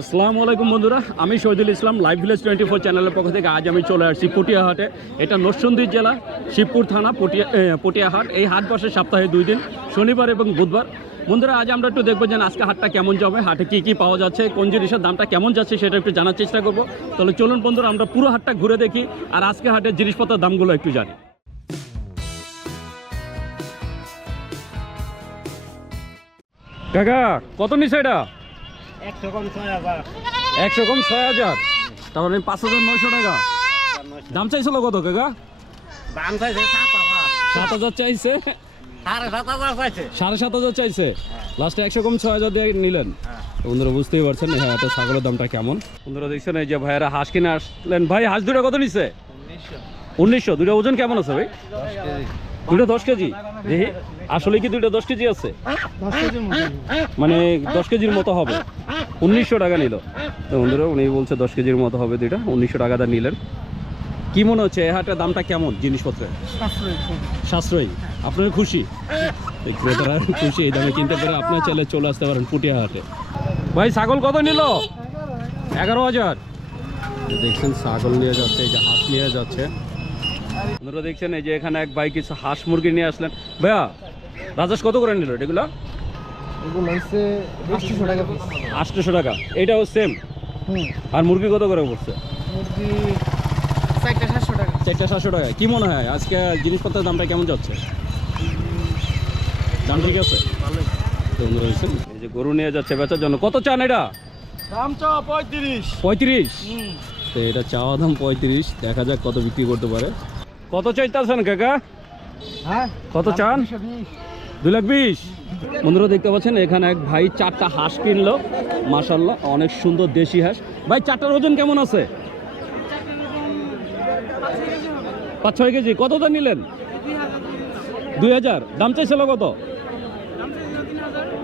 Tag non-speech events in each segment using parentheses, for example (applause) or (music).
আসসালামু আলাইকুম বন্ধুরা, আমি Shahidul Islam live village twenty four চ্যানেলের পক্ষ থেকে আজ আমি চলে আসছি পটিয়াহাটে। এটা নরসন্দী জেলা, শিবপুর থানা, পটিয়া পটিয়াহাট। এই হাট বসে সপ্তাহে দুই দিন, শনিবার এবং বুধবার। বন্ধুরা, আজ আমরা একটু দেখব যে আজকে হাটটা কেমন যাবে, হাটে কী কী পাওয়া যাচ্ছে, কোন জিনিসের দামটা কেমন যাচ্ছে সেটা একটু জানার চেষ্টা করব। তাহলে চলুন বন্ধুরা, আমরা পুরো হাটটা ঘুরে দেখি, আর আজকে হাটের জিনিসপত্রের দামগুলো একটু জানি। কাকা, কত নিছে এটা? একশো কম ছয় হাজার। মানে পাঁচ হাজার নয়শো টাকা। দাম চাইছিল কত কাকা? দাম চাইছে সাত হাজার। চাইছে? সাড়ে সাত হাজার চাইছে। লাস্টে একশো কম ছয় হাজার দিয়ে নিলেন। বন্ধুরা বুঝতেই পারছেন হ্যাঁ এটা ছাগলের দামটা কেমন? বন্ধুরা দেখছেন এই যে ভাইয়েরা হাঁস কিনে আসলেন। ভাই হাঁস দুটো কত নিচ্ছে উনিশশো। দুটো ওজন কেমন আছে ভাই? দুটো দশ কেজি? দেখি। আসলে কি দুটো দশ কেজি আছে? মানে দশ কেজির মতো হবে। উনিশশো টাকা নিল। তো বন্ধুরা, উনি বলছে দশ কেজির মতো হবে দুইটা। উনিশশো টাকা দা নিলেন। কি মনে হচ্ছে এ হাটের দামটা কেমন জিনিসপত্রের সাশ্রয়ী। আপনার খুশি? খুশি, এই দামে কিনতে পারে। আপনার চাইলে চলে আসতে পারেন পুটিয়া হাটে। ভাই, ছাগল কত নিল? এগারো হাজার। দেখছেন, ছাগল নিয়ে যাচ্ছে, এই যে হাঁস নিয়ে যাচ্ছে। আপনারা দেখছেন, এই যে এখানে এক ভাই কিছু হাঁস মুরগি নিয়ে আসলেন। ভাইয়া রাজেশ কত করে নিল এগুলো? আটশোশো টাকা। এটাও সেম আর মুরগি কত করে পড়ছে? চারটা সাতশো টাকা। কি মনে হয় আজকে জিনিসপত্রের দামটা কেমন যাচ্ছে? দাম ঠিক আছে? এই যে গরু নিয়ে যাচ্ছে বেচার জন্য। কত চান এটা? দাম চা পঁয়ত্রিশ। পঁয়ত্রিশ? তো এটা চাওয়া দাম পঁয়ত্রিশ। দেখা যাক কত বিক্রি করতে পারে। কত চাইতেছেন কাকা? হ্যাঁ? কত চান? দুই লাখ বিশ। বন্ধুরা দেখতে পাচ্ছেন, এখানে এক ভাই চারটা হাঁস কিনলো। মাসাল্লাহ অনেক সুন্দর দেশি হাঁস। ভাই, চারটার ওজন কেমন আছে? পাঁচ ছয় কেজি, কত দাম নিলেন? দুই হাজার, দাম চাইছিল কত?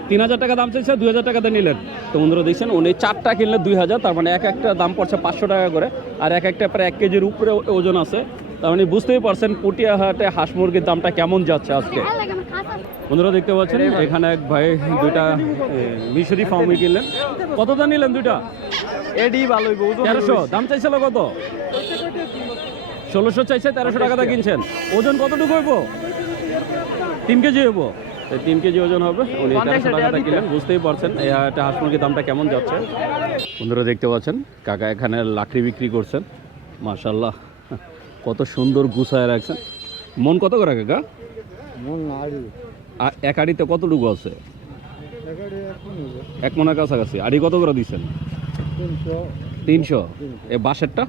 তিন হাজার টাকা দাম চাইছে, দুই হাজার টাকাতে নিলেন। তো বন্ধুরা দেখছেন, উনি চারটা কিনলে দুই হাজার, তার মানে এক একটা দাম পড়ছে পাঁচশো টাকা করে। আর এক একটা প্রায় এক কেজির উপরে ওজন আছে। তার মানে বুঝতেই পারছেন পুটিয়া হাটে হাঁস মুরগির দামটা কেমন যাচ্ছে আজকে। বন্ধুরা দেখতে পাচ্ছেন এখানে এক ভাই দুইটা মিশরি ফার্মি কিনলেন। কত দাম নিলেন দুইটা? এডি ভালোই বউ তেরোশো। দাম চাইছিল কত? ষোলোশো চাইছে তেরোশো টাকা দিয়ে কিনছেন। ওজন কতটুকু হইব? তিন কেজি হইব। তিন কেজি ওজন হবে। উনি তেরোশো টাকা দিয়ে কিনলেন। বুঝতেই পারছেন একটা হাঁস মুরগির দামটা কেমন যাচ্ছে। বন্ধুরা দেখতে পাচ্ছেন কাকা এখানে লাকড়ি বিক্রি করছেন। মার্শাল্লাহ কত সুন্দর গুছায় রাখছেন। মন কত করে কাকা? এক আড়িতে কতটুকু আছে? এক মনের কাছাকাছি। আড়ি কত করে দিচ্ছেন তিনশো। এ বাঁশেরটা?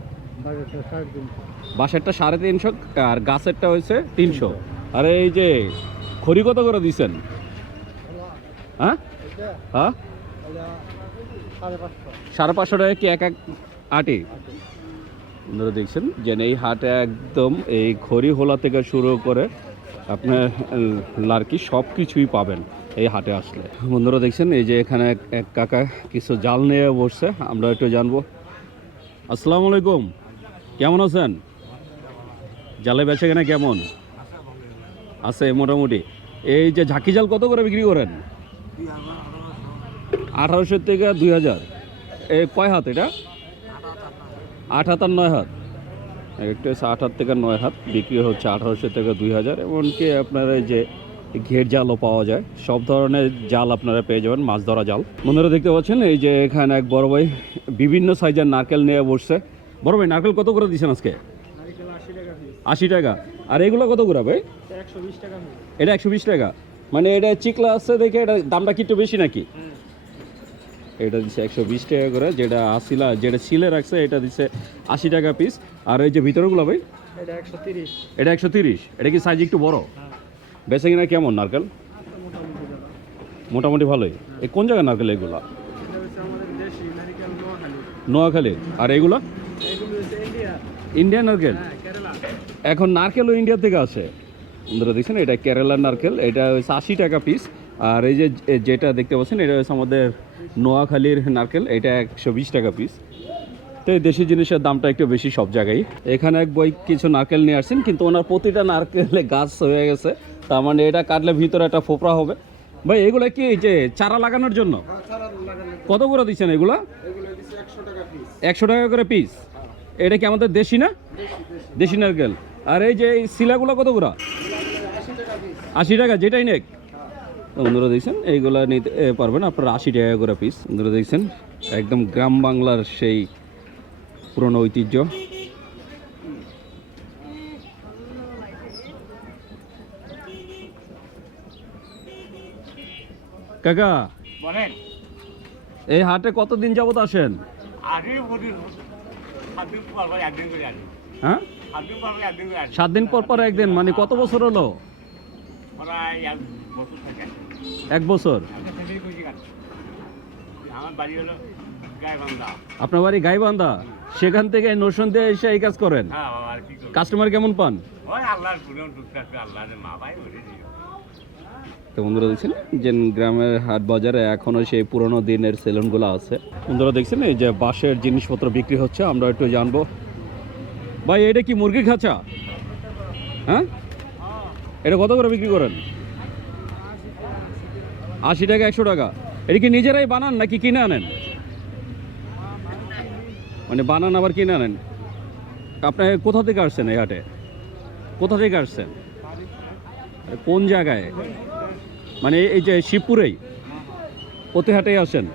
বাঁশেরটা সাড়ে তিনশো। আর গাছেরটা হয়েছে তিনশো। আর এই যে খড়ি কত করে দিচ্ছেন হ্যাঁ? হ্যাঁ? পাঁচশো। সাড়ে পাঁচশো টাকা কি এক এক আটি? আপনারা দেখছেন যে এই হাটে একদম এই খড়ি হোলা থেকে শুরু করে আপনার লার্কি সব কিছুই পাবেন এই হাটে আসলে। বন্ধুরা দেখছেন, এই যে এখানে এক- কাকা কিছু জাল নিয়ে বসছে, আমরা একটু জানব। আসসালামু আলাইকুম, কেমন আছেন? জালে বেচে কেনা কেমন? আছে মোটামুটি। এই যে ঝাঁকি জাল কত করে বিক্রি করেন? আঠারোশো থেকে দুই হাজার। এ কয় হাত এটা? আট হাত আর নয় হাত। একটা হচ্ছে আট হাত থেকে নয় হাত বিক্রি হচ্ছে আঠারোশো থেকে দুই হাজার এমনকি আপনার এই যে ঘের জালও পাওয়া যায়। সব ধরনের জাল আপনারা পেয়ে যাবেন মাছ ধরা জাল। বন্ধুরা দেখতে পাচ্ছেন এই যে এখানে এক বড় ভাই বিভিন্ন সাইজের নারকেল নিয়ে বসছে। বড় ভাই নারকেল কত করে দিচ্ছেন আজকে? আশি টাকা আর এগুলো কত করে ভাই? একশো বিশ টাকা এটা একশো বিশ টাকা। মানে এটা চিকলা আছে দেখে এটা দামটা কি একটু বেশি নাকি? এটা দিচ্ছে একশো বিশ টাকা করে যেটা আসিলা যেটা সিলে রাখছে এটা দিচ্ছে আশি টাকা পিস আর এই যে ভিতরগুলো ভাই? এটা একশো তিরিশ। এটা কি সাইজ একটু বড়? হ্যাঁ। বেচে কিনা কেমন নারকেল? মোটামুটি ভালোই। এই কোন জায়গায় নারকেল এগুলো? নোয়াখালী। আর এগুলো? ইন্ডিয়ান নারকেল? হ্যাঁ এখন নারকেলও ইন্ডিয়া থেকে আসে। বন্ধুরা দেখছেন এটা কেরালার নারকেল। এটা হচ্ছে আশি টাকা পিস আর এই যে যেটা দেখতে পাচ্ছেন এটা হচ্ছে আমাদের নোয়াখালীর নারকেল। এটা একশো বিশ টাকা পিস তো এই দেশি জিনিসের দামটা একটু বেশি সব জায়গায়। এখানে এক বই কিছু নারকেল নিয়ে আসছেন কিন্তু ওনার প্রতিটা নারকেলে গাছ হয়ে গেছে। তার মানে এটা কাটলে ভিতরে একটা ফোপড়া হবে। ভাই এগুলো কি এই যে চারা লাগানোর জন্য? কত করে দিচ্ছেন এগুলো? একশো টাকা করে পিস এটা কি আমাদের দেশি না? দেশি নারকেল। আর এই যে এই শিলাগুলো কত করে? আশি টাকা যেটাই নেক। বন্ধুরা দেখছেন এইগুলো নিতে পারবেন আপনারা আশি টাকা করে পিস বন্ধুরা দেখছেন একদম গ্রাম বাংলার সেই পুরনো ঐতিহ্য। কাকা বলেন। এই হাটে কতদিন যাবত আসেন? সাত দিন পর পর একদিন হ্যাঁ? সাত দিন পর পর একদিন করে আসি। সাত দিন পর পর একদিন মানে কত বছর হলো? প্রায় বছর থেকে। এক বছর? আপনার বাড়ি গাইবান্ধা? সেখান থেকে নরসন্দে এসে এই কাজ করেন? হ্যাঁ বাবা আর কি করব? কাস্টমার কেমন পান? তো বন্ধুরা দেখছেন যে গ্রামের হাট বাজারে এখনও সেই পুরনো দিনের সেলুনগুলো আছে। বন্ধুরা দেখছেন এই যে বাঁশের জিনিসপত্র বিক্রি হচ্ছে আমরা একটু জানব। ভাই এটা কি মুরগির খাঁচা? হ্যাঁ? এটা কত করে বিক্রি করেন? আশি টাকা, একশো টাকা। এটা কি নিজেরাই বানান নাকি কিনে আনেন? মানে বানান আবার কিনে আনেন? আপনি কোথা থেকে আসছেন এই হাটে? কোথা থেকে আসছেন? কোন জায়গায়? মানে এই যে শিবপুরেই? প্রতিহাটেই আসেন?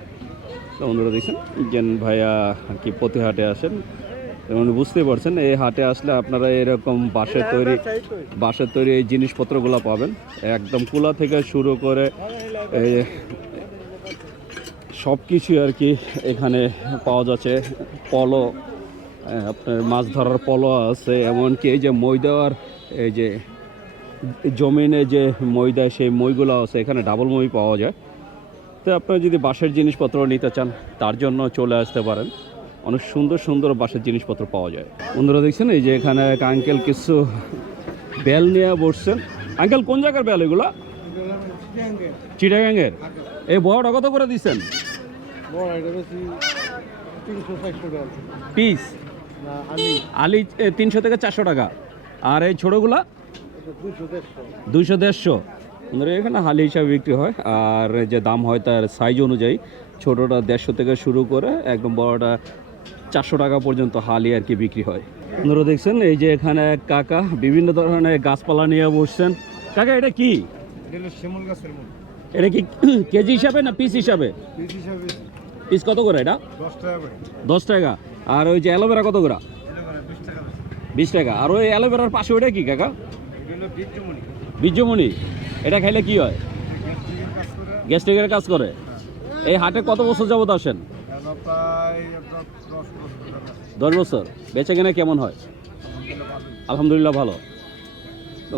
বন্ধুরা দেখছেন ভাইয়া আর কি প্রতিহাটে আসেন। উনি বুঝতেই পারছেন, এই হাটে আসলে আপনারা এরকম বাঁশের তৈরি বাঁশের তৈরি এই জিনিসপত্রগুলো পাবেন। একদম কুলা থেকে শুরু করে সব কিছুই আর কি এখানে পাওয়া যাচ্ছে। পলো আপনার মাছ ধরার পলো আছে, এমনকি এই যে মই দেওয়ার এই যে জমিনে যে ময়দা সেই মইগুলো আছে, এখানে ডাবল মই পাওয়া যায়। তো আপনারা যদি বাঁশের জিনিসপত্র নিতে চান, তার জন্য চলে আসতে পারেন। অনেক সুন্দর সুন্দর বাঁশের জিনিসপত্র পাওয়া যায়। বন্ধুরা দেখছেন, এই যে এখানে এক আঙ্কেল কিছু বেল নিয়ে বসছেন। আঙ্কেল কোন জায়গার বেল এগুলো? চিটাগাঙ্গের। এই বড়টা কত করে দিচ্ছেন পিস? আলি তিনশো থেকে চারশো টাকা। আর এই ছোটোগুলা? দুইশো দেড়শো। এখানে হালি হিসাবে বিক্রি হয়। আর যে দাম হয় তার সাইজ অনুযায়ী। ছোটোটা দেড়শো থেকে শুরু করে একদম বড়টা চারশো টাকা পর্যন্ত হালি আর কি বিক্রি হয়। বন্ধুরা দেখছেন এই যে এখানে কাকা বিভিন্ন ধরনের গাছপালা নিয়ে বসছেন। কাকা এটা কি? এটা শিমুল গাছের এটা কি কেজি হিসাবে না পিস হিসাবে? পিস কত করে এটা? দশ টাকা আর ওই যে অ্যালোভেরা কত করে? বিশ টাকা আর ওই অ্যালোভেরার পাশে ওটা কি কাকা? বীর্যমণি। এটা খাইলে কি হয়? গ্যাস্ট্রিকের কাজ করে। করে। এই হাটে কত বছর যাবত আসেন? আপনার দশ বছর বেচে কেনা কেমন হয়? আলহামদুলিল্লাহ ভালো।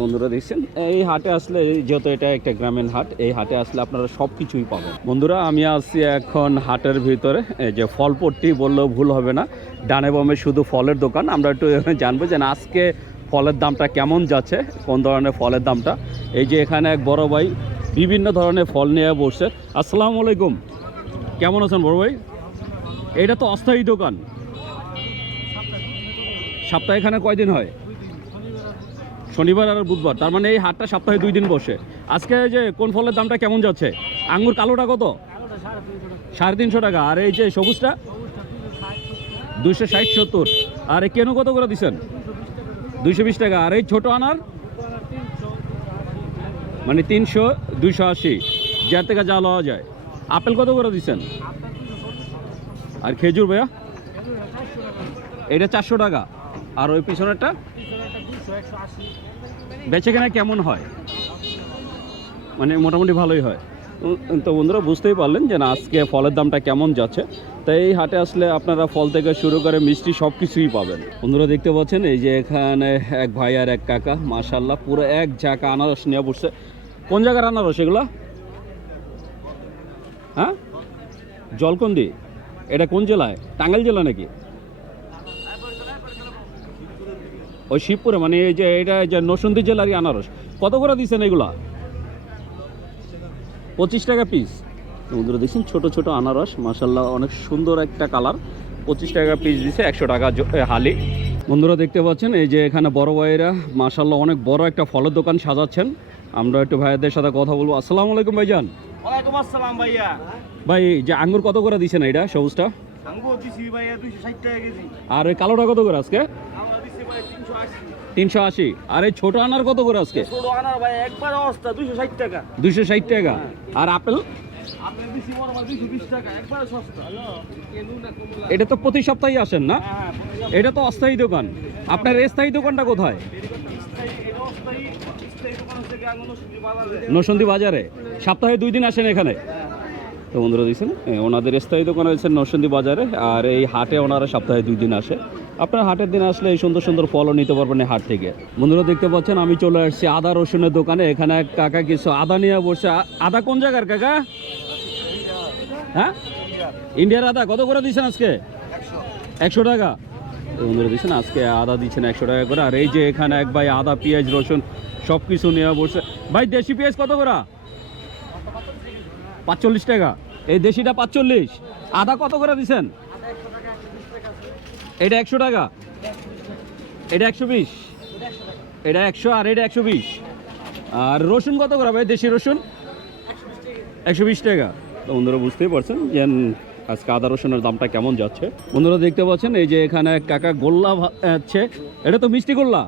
বন্ধুরা দেখছেন এই হাটে আসলে যেহেতু এটা একটা গ্রামীণ হাট এই হাটে আসলে আপনারা সব কিছুই পাবেন। বন্ধুরা আমি আসছি এখন হাটের ভিতরে। এই যে ফলপট্টি বললেও ভুল হবে না। ডানে বামে শুধু ফলের দোকান। আমরা একটু (laughs) জানব যে আজকে ফলের দামটা কেমন যাচ্ছে কোন ধরনের ফলের দামটা। এই যে এখানে এক বড় ভাই বিভিন্ন ধরনের ফল নিয়ে বসছে আসসালামু আলাইকুম। কেমন আছেন বড় ভাই? এটা তো অস্থায়ী দোকান। সপ্তাহে এখানে কয়দিন হয়? শনিবার আর বুধবার। তার মানে এই হাটটা সপ্তাহে দুই দিন বসে। আজকে যে কোন ফলের দামটা কেমন যাচ্ছে? আঙ্গুর কালোটা কত? সাড়ে তিনশো টাকা। আর এই যে সবুজটা? দুইশো ষাট সত্তর। আর কেন কত করে দিচ্ছেন দুইশো বিশ টাকা। আর এই ছোটো আনার? মানে তিনশো দুইশো আশি। যার থেকে যা লওয়া যায়। আপেল কত করে দিচ্ছেন আর খেজুর ভাইয়া? এটা চারশো টাকা। আর ওই পিছনেরটা? বেচে কেনা কেমন হয়? মানে মোটামুটি ভালোই হয়। তো বন্ধুরা বুঝতেই পারলেন যে না, আজকে ফলের দামটা কেমন যাচ্ছে। তাই এই হাটে আসলে আপনারা ফল থেকে শুরু করে মিষ্টি সব কিছুই পাবেন। বন্ধুরা দেখতে পাচ্ছেন, এই যে এখানে এক ভাই আর এক কাকা মাশাল্লাহ পুরো এক ঝাঁকা আনারস নিয়ে বসছে কোন জায়গার আনারস এগুলো? হ্যাঁ? জলকন্দি? এটা কোন জেলায় টাঙ্গাইল জেলা নাকি? ওই শিবপুরে মানে এই যে এটা যে নরসিংদী জেলারই আনারস। কত করে দিচ্ছেন এগুলা? পঁচিশ টাকা পিস বন্ধুরা দেখছেন ছোট ছোট আনারস মাসাল্লাহ অনেক সুন্দর একটা কালার। পঁচিশ টাকা পিস দিছে একশো টাকা হালি। বন্ধুরা দেখতে পাচ্ছেন এই যে এখানে বড় ভাইয়েরা মাসাল্লাহ অনেক বড় একটা ফলের দোকান সাজাচ্ছেন। আমরা একটু ভাইয়াদের সাথে কথা বলব। আসসালামু আলাইকুম ভাইজান। ওয়ালাইকুম আসসালাম ভাইয়া। ভাই যে আঙ্গুর কত করে দিচ্ছেন এটা সবুজটা? আর ওই কালোটা কত করে আজকে? তিনশো আশি। আর এই ছোট আনার কত করে আজকে? ছোট আনার ভাই একবার অবস্থা দুইশো ষাট টাকা। দুইশো ষাট টাকা। আর আপেল? এটা তো প্রতি সপ্তাহে আসেন না? হ্যাঁ এটা তো অস্থায়ী দোকান। আপনার স্থায়ী দোকানটা কোথায়? নসুন্দি বাজারে। সপ্তাহে দুই দিন আসেন এখানে? তো বন্ধুরা দিচ্ছেন ওনাদের স্থায়ী দোকান হয়েছে নরসন্দী বাজারে, আর এই হাটে ওনারা সপ্তাহে দুই দিন আসে। আপনার হাটের দিন আসলে এই সুন্দর সুন্দর ফলও নিতে পারবেন এই হাট থেকে। বন্ধুরা দেখতে পাচ্ছেন, আমি চলে আসছি আদা রসুনের দোকানে। এখানে কাকা কিছু আদা নিয়ে বসে আদা কোন জায়গার কাকা? হ্যাঁ? ইন্ডিয়ার আদা, কত করে দিচ্ছেন আজকে? একশো টাকা। বন্ধুরা দিচ্ছেন আজকে আদা দিচ্ছেন একশো টাকা করে। আর এই যে এখানে এক ভাই আদা, পেঁয়াজ, রসুন সব কিছু নিয়ে বসে। ভাই, দেশি পেঁয়াজ কত করে? পাঁচচল্লিশ টাকা। এই দেশিটা পাঁচচল্লিশ। আদা কত করে দিছেন? এটা একশো টাকা। এটা একশো বিশ। এটা একশো আর এটা একশো বিশ। আর রসুন কত করে ভাই? দেশি রসুন? একশো বিশ টাকা। তো বন্ধুরা বুঝতেই পারছেন যে আজকে আদা রসুনের দামটা কেমন যাচ্ছে। বন্ধুরা দেখতে পাচ্ছেন এই যে এখানে কাকা গোল্লা আছে। এটা তো মিষ্টি গোল্লা।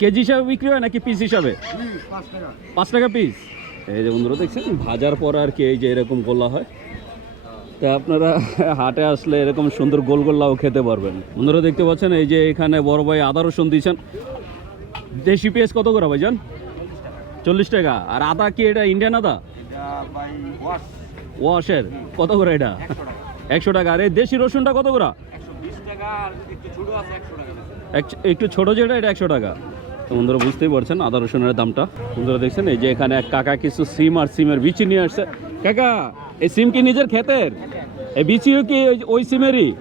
কেজি হিসাবে বিক্রি হয় নাকি পিস হিসাবে? পাঁচ টাকা পিস। এই যে বন্ধুরা দেখছেন ভাজার পর আর কি এই যে এরকম গোল্লা হয়। তা আপনারা হাটে আসলে এরকম সুন্দর গোল গোল্লাও খেতে পারবেন। বন্ধুরা দেখতে পাচ্ছেন এই যে এখানে বড় ভাই আদা রসুন দিয়েছেন। দেশি পেঁয়াজ কত করে ভাইজান? চল্লিশ টাকা। আর আদা কি এটা ইন্ডিয়ান আদা? ভাই ওয়াশের। কত করে এটা? একশো টাকা। আর এই দেশি রসুনটা কত করে? একটু ছোট যেটা এটা একশো টাকা। বন্ধুরা বুঝতেই পারছেন আদা রসুনের দামটা। বন্ধুরা দেখছেন, এই যে এখানে এক কাকা কিছু সিম আর সিমের বিচি নিয়ে আসছে। কাকা, এই সিম কি নিজের ক্ষেতের? এই বিচিও কি ওই- সিমেরই?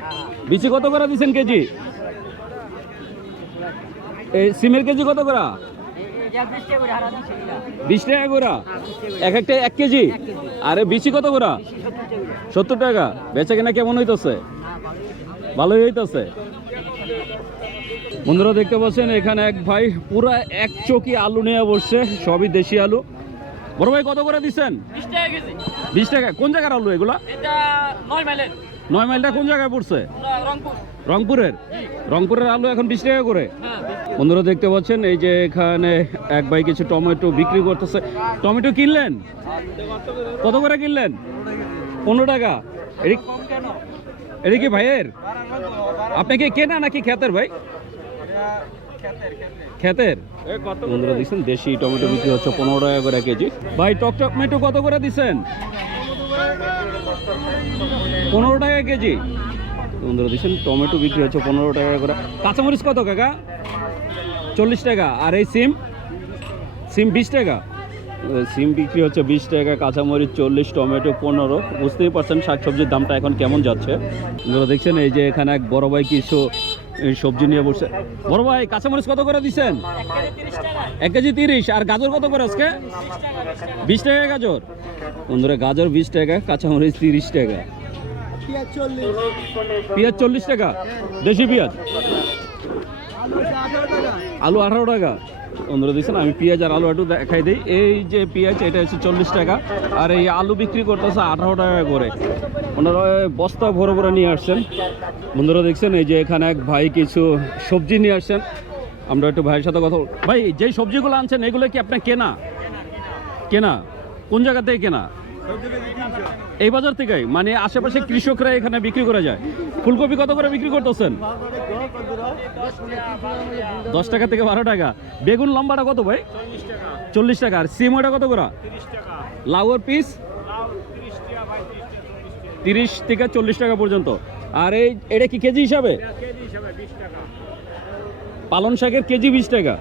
বিচি কত করে দিচ্ছেন কেজি? এই সিমের কেজি কত করে? বিশ টাকা করে। এক একটা এক কেজি? আরে বিচি কত করে? সত্তর টাকা। বেচা কেনা কেমন হইতেছে? ভালোই হইতেছে। বন্ধুরা দেখতে পাচ্ছেন এখানে এক ভাই পুরা এক চকি আলু নিয়ে বসছে সবই দেশি আলু। বড় ভাই কত করে দিচ্ছেন? বিশ টাকা কোন জায়গার আলু এগুলা? নয় মাইলটা কোন জায়গায় পড়ছে? রংপুরের? রংপুরের আলু এখন বিশ টাকা করে। হ্যাঁ বন্ধুরা দেখতে পাচ্ছেন এই যে এখানে এক ভাই কিছু টমেটো বিক্রি করতেছে। টমেটো কিনলেন? কত করে কিনলেন? পনেরো টাকা। এটা কি ভাইয়ের? আপনি কি কেনা নাকি খেতের ভাই? খেতের? বন্ধুরা দিচ্ছেন দেশি টমেটো বিক্রি হচ্ছে পনেরো টাকা করে কেজি। ভাই, টক টমেটো কত করে দিচ্ছেন পনেরো টাকা কেজি। বন্ধুরা দিচ্ছেন টমেটো বিক্রি হচ্ছে পনেরো টাকা করে। কাঁচামরিচ কত, কাকা? চল্লিশ টাকা। আর এই সিম? সিম বিশ টাকা। সিম বিক্রি হচ্ছে বিশ টাকা, কাঁচামরিচ চল্লিশ, টমেটো পনেরো। বুঝতেই পারছেন শাকসবজির দামটা এখন কেমন যাচ্ছে। দেখছেন, এই যে এখানে এক বড় ভাই কিছু এই সবজি নিয়ে বসে। বড় ভাই, কাঁচামরিচ কত করে দিচ্ছেন এক কেজি তিরিশ। আর গাজর কত করে আজকে? বিশ টাকা গাজর। বন্ধুরা, গাজর বিশ টাকা, কাঁচামরিচ তিরিশ টাকা। পেঁয়াজ চল্লিশ পেঁয়াজ চল্লিশ টাকা। দেশি পেঁয়াজ? আলু আঠারো টাকা। বন্ধুরা দিচ্ছেন আমি পেঁয়াজ আর আলু একটু দেখাই দিই। এই যে পেঁয়াজ, এটা হচ্ছে চল্লিশ টাকা। আর এই আলু বিক্রি করতেছে আঠারো টাকা করে। ওনারা বস্তা ভরে ভরে নিয়ে আসছেন। বন্ধুরা দেখছেন, এই যে এখানে এক ভাই কিছু সবজি নিয়ে আসছেন। আমরা একটু ভাইয়ের সাথে কথা ভাই যে সবজিগুলো আনছেন, এগুলো কি আপনার কেনা? কেনা? কোন জায়গা থেকে কেনা? এই বাজার থেকে মানে আশেপাশে কৃষকরা এখানে বিক্রি করে যায়। ফুলকপি কত করে বিক্রি করতেছেন? দশ টাকা থেকে বারো টাকা। বেগুন লম্বাটা কত ভাই? চল্লিশ টাকা। আর সিম ওটা কত করে? লাউয়ের পিস তিরিশ থেকে চল্লিশ টাকা পর্যন্ত। আর এই, এটা কি কেজি হিসাবে? পালন শাকের কেজি বিশ টাকা।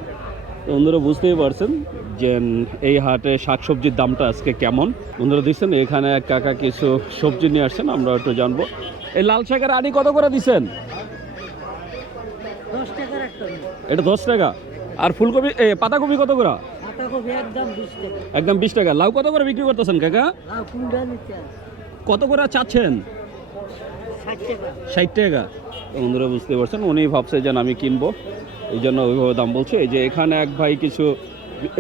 বন্ধুরা, বুঝতেই পারছেন যে এই হাটে শাকসবজির দামটা আজকে কেমন। বন্ধুরা, দেখছেন, এখানে এক কাকা কিছু সবজি নিয়ে আসছেন, আমরা একটু জানব। এই লাল শাকের আড়ি কত করে দিচ্ছেন? এটা দশ টাকা? আর ফুলকপি এ পাতাকপি কত করে? একদম বিশ টাকা। একদম বিশ টাকা। লাউ কত করে বিক্রি করতেছেন কাকা? কত করে চাচ্ছেন? ষাট টাকা। বন্ধুরা বুঝতে পারছেন? উনি ভাবছে যে না, আমি কিনবো। এই জন্য ওইভাবে দাম বলছে। এই যে এখানে এক ভাই কিছু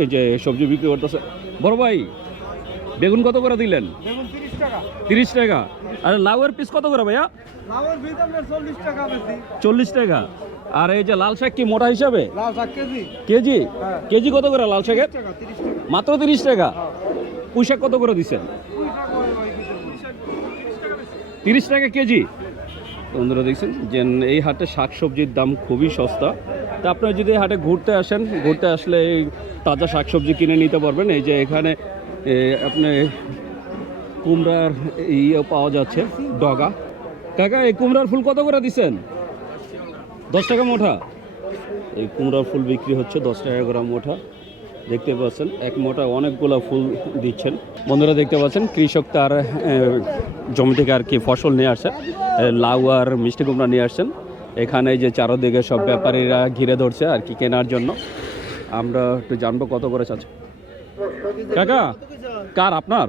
এই যে সবজি বিক্রি করতেছে। বড় ভাই বেগুন কত করে দিলেন? তিরিশ টাকা। আর লাউয়ের পিস কত করে ভাইয়া? টাকা চল্লিশ টাকা। আর এই যে লাল শাক কি মোটা হিসাবে? লাল শাক কেজি। কেজি? হ্যাঁ। কেজি কত করে লাল শাকের? মাত্র তিরিশ টাকা? পুঁই শাক কত করে দিচ্ছেন তিরিশ টাকা কেজি? বন্ধুরা দেখছেন যে এই হাটে শাকসবজির দাম খুবই সস্তা। তা আপনারা যদি এই হাটে ঘুরতে আসেন ঘুরতে আসলে এই তাজা শাকসবজি কিনে নিতে পারবেন। এই যে এখানে আপনি কুমড়ার ইয়ে পাওয়া যাচ্ছে ডগা। কাকা এই কুমড়ার ফুল কত করে দিচ্ছেন দশ টাকা মোটা এই কুমড়ার ফুল বিক্রি হচ্ছে দশ টাকা গ্রাম মোটা দেখতে পাচ্ছেন এক মোটা অনেকগুলো ফুল দিচ্ছেন। বন্ধুরা দেখতে পাচ্ছেন কৃষক তার জমি থেকে আর কি ফসল নিয়ে আসছেন লাউ আর মিষ্টি কুমড়া নিয়ে আসছেন। এখানে যে চারোদিকে সব ব্যাপারীরা ঘিরে ধরছে আর কি কেনার জন্য। আমরা একটু জানব কত করে চাচ্ছেন। কাকা কার আপনার?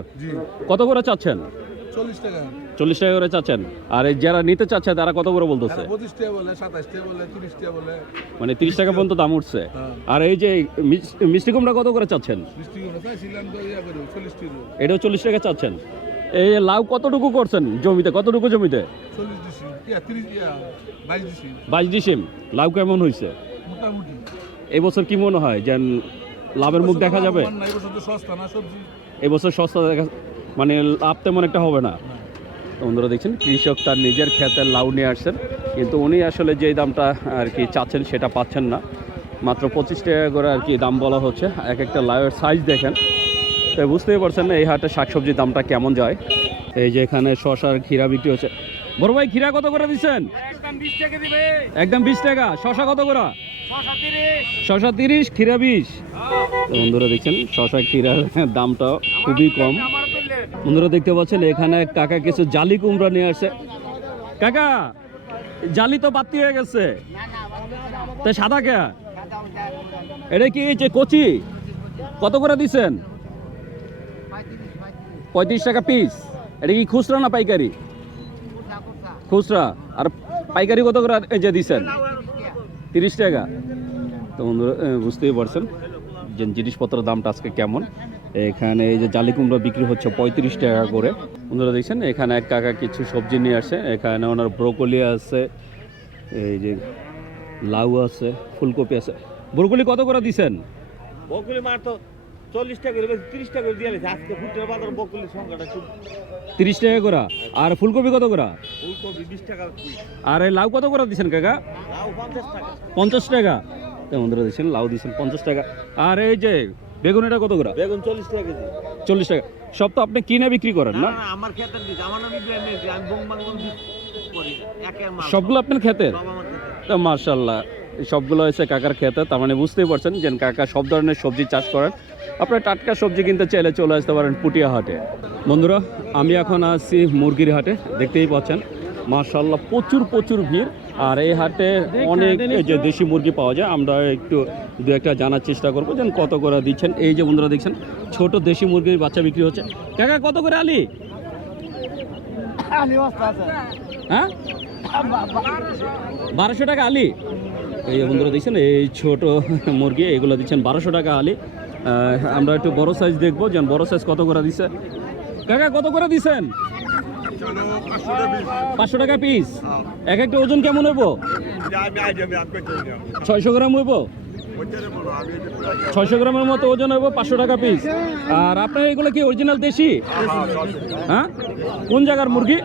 কত করে চাচ্ছেন? চল্লিশ টাকা। করে চাচ্ছেন? আর এই যারা নিতে চাচ্ছে তারা কত করে বলতেছে? মানে তিরিশ টাকা পর্যন্ত দাম উঠছে। হ্যাঁ। আর এই যে মিষ্টি কুমড়া কত করে চাচ্ছেন? এটাও চল্লিশ টাকা চাচ্ছেন। এই লাউ কতটুকু করছেন জমিতে? কতটুকু জমিতে? বাইশ ডিসিম। লাউ কেমন হয়েছে এবছর কি মনে হয় যে লাভের মুখ দেখা যাবে? এবছর সস্তা দেখা মানে লাভ তেমন একটা হবে না। বন্ধুরা দেখছেন কৃষক তার নিজের ক্ষেতে লাউ নিয়ে আসছেন। কিন্তু উনি আসলে যেই দামটা আর কি চাচ্ছেন সেটা পাচ্ছেন না। মাত্র পঁচিশ টাকা করে আর কি দাম বলা হচ্ছে। এক একটা লাউয়ের সাইজ দেখেন। তো বুঝতেই পারছেন না এই হাটে শাকসবজির দামটা কেমন যায়। এই যে এখানে শশার ক্ষীরা বিক্রি হচ্ছে। বড় ভাই ক্ষীরা কত করে দিচ্ছেন? একদম বিশ টাকা শশা কত করে? শশা তিরিশ। ক্ষীরা বিশ। বন্ধুরা দেখছেন শশা ক্ষীরার দামটা খুবই কম। বন্ধুরা দেখতে পাচ্ছেন, এখানে কাকা কিছু জালি কুমড়া নিয়ে আসছে। কাকা, জালি তো বাতি হয়ে গেছে। তা সাদা কে? এটা কি যে কচি? কত করে দিছেন? পঁয়ত্রিশ টাকা পিস এটা কি খুচরা না পাইকারি? খুচরা। আর পাইকারি কত করে এই যে দিছেন? তিরিশ টাকা। তো বন্ধুরা বুঝতেই পারছেন যে জিনিসপত্রের দামটা আজকে কেমন। এখানে এই যে জালি কুমড়া বিক্রি হচ্ছে পঁয়ত্রিশ টাকা করে। বন্ধুরা দেখছেন এখানে এক কাকা কিছু সবজি নিয়ে আসে। এখানে ওনার ব্রোকলি আছে এই যে লাউ আছে ফুলকপি আছে। ব্রোকলি কত করে দিছেন? বকুলি মার তো চল্লিশ টাকা করে তিরিশ টাকা করে দিয়ে আজকে ফুটের বাজার বকুলির সংখ্যাটা তিরিশ টাকা করে। আর ফুলকপি কত করে? ফুলকপি বিশ টাকা আর এই লাউ কত করে দিচ্ছেন কাকা? লাউ পঞ্চাশ টাকা। পঞ্চাশ টাকা। তো বন্ধুরা দিচ্ছেন লাউ দিচ্ছেন পঞ্চাশ টাকা। আর এই যে বেগুন এটা কত করে? বেগুন চল্লিশ টাকা কেজি। চল্লিশ টাকা। সব তো আপনি কিনে বিক্রি করেন না? আমার দিক আমার নাম আমি সবগুলো আপনার ক্ষেতের? তো মার্শাল্লাহ সবগুলো হয়েছে কাকার খেতে তার মানে বুঝতেই পারছেন যে কাকা সব ধরনের সবজি চাষ করেন। আপনার টাটকা সবজি কিনতে চাইলে চলে আসতে পারেন পুটিয়া হাটে। বন্ধুরা আমি এখন আছি মুরগির হাটে দেখতেই পাচ্ছেন মার্শাল্লাহ প্রচুর প্রচুর ভিড়। আর এই হাটে অনেক যে দেশি মুরগি পাওয়া যায় আমরা একটু দু একটা জানার চেষ্টা করব যেন কত করে দিচ্ছেন। এই যে বন্ধুরা দেখছেন ছোট দেশি মুরগির বাচ্চা বিক্রি হচ্ছে। কাকা কত করে আলি? হ্যাঁ? বারোশো টাকা আলি। এই যে বন্ধুরা দেখছেন এই ছোট মুরগি এগুলো দিচ্ছেন বারোশো টাকা আলি। আমরা একটু বড় সাইজ দেখব যেন বড় সাইজ কত করে দিচ্ছে কাকা কত করে দিচ্ছেন পাঁচশো টাকা পিস এক একটা ওজন কেমন হইব? ছয়শো গ্রাম হইব? ছয়শো গ্রামের মতো ওজন হইব, পাঁচশো টাকা পিস আর আপনার এগুলো কি অরিজিনাল দেশি? হ্যাঁ? কোন জায়গার মুরগি?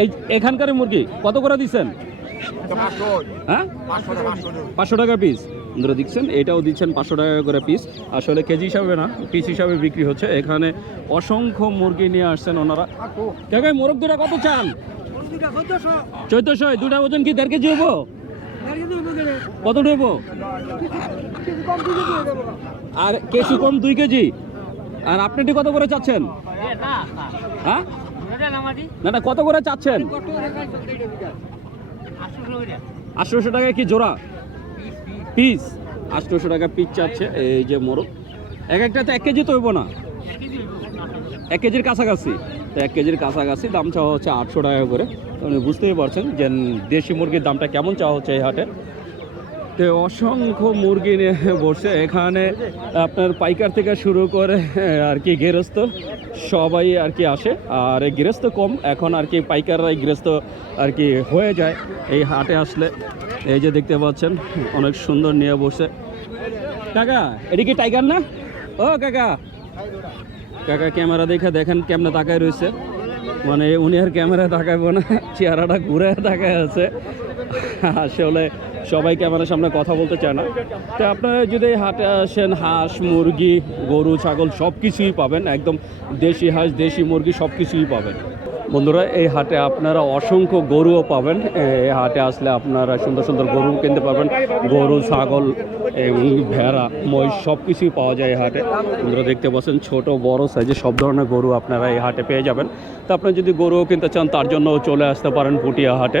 এই এখানকার মুরগি। কত করে দিচ্ছেন হ্যাঁ? পাঁচশো টাকা পিস বন্ধুরা দিচ্ছেন এটাও দিচ্ছেন পাঁচশো টাকা করে পিস আসলে কেজি হিসাবে না পিস হিসাবে বিক্রি হচ্ছে। এখানে অসংখ্য মুরগি নিয়ে আসছেন ওনারা। কাকাই মোরগ দুটা কত চান? চৈতশো দুটা ওজন কি দেড় কেজি হব? কত নেব আর কেজি কম দুই কেজি। আর আপনি কত করে চাচ্ছেন? হ্যাঁ? না না, কত করে চাচ্ছেন? আঠারোশো টাকা কি জোড়া? পিস। আঠারোশো টাকা পিস চাচ্ছে, এই যে মোরগ। এক একটা তো এক কেজি তো হইব না। এক কেজির কাছাকাছি। তো এক কেজির কাছাকাছি দাম চাওয়া হচ্ছে আটশো টাকা করে। আপনি বুঝতেই পারছেন যে দেশি মুরগির দামটা কেমন চাওয়া হচ্ছে এই হাটে। তো অসংখ্য মুরগি নিয়ে বসে এখানে আপনার পাইকার থেকে শুরু করে আর কি গৃহস্থ, সবাই আর কি আসে। আর গৃহস্থ কম, এখন আর কি পাইকাররাই গৃহস্থ আর কি হয়ে যায়। এই হাটে আসলে এই যে দেখতে পাচ্ছেন, অনেক সুন্দর নিয়ে বসে। কাকা এটা কি টাইগার না? ও, কাকা। কাকা, ক্যামেরা দেখে দেখেন কেমনে তাকায় রয়েছে। মানে উনি আর ক্যামেরা তাকাইবো না, চেহারাটা ঘুরে তাকায় আছে। আসলে সবাই ক্যামেরার সামনে কথা বলতে চায় না। তো আপনারা যদি হাটে আসেন, হাঁস, মুরগি, গরু, ছাগল সব কিছুই পাবেন, একদম দেশি হাঁস, দেশি মুরগি সব কিছুই পাবেন। বন্ধুরা, এই হাটে আপনারা অসংখ্য গরুও পাবেন। এই হাটে আসলে আপনারা সুন্দর সুন্দর গরু কিনতে পারবেন। গরু, ছাগল, এবং ভেড়া, মহিষ সব কিছুই পাওয়া যায় এই হাটে। বন্ধুরা, দেখতে পাচ্ছেন, ছোট, বড় সাইজে সব ধরনের গরু আপনারা এই হাটে পেয়ে যাবেন। তো আপনারা যদি গরুও কিনতে চান, তার জন্য চলে আসতে পারেন পুটিয়া হাটে।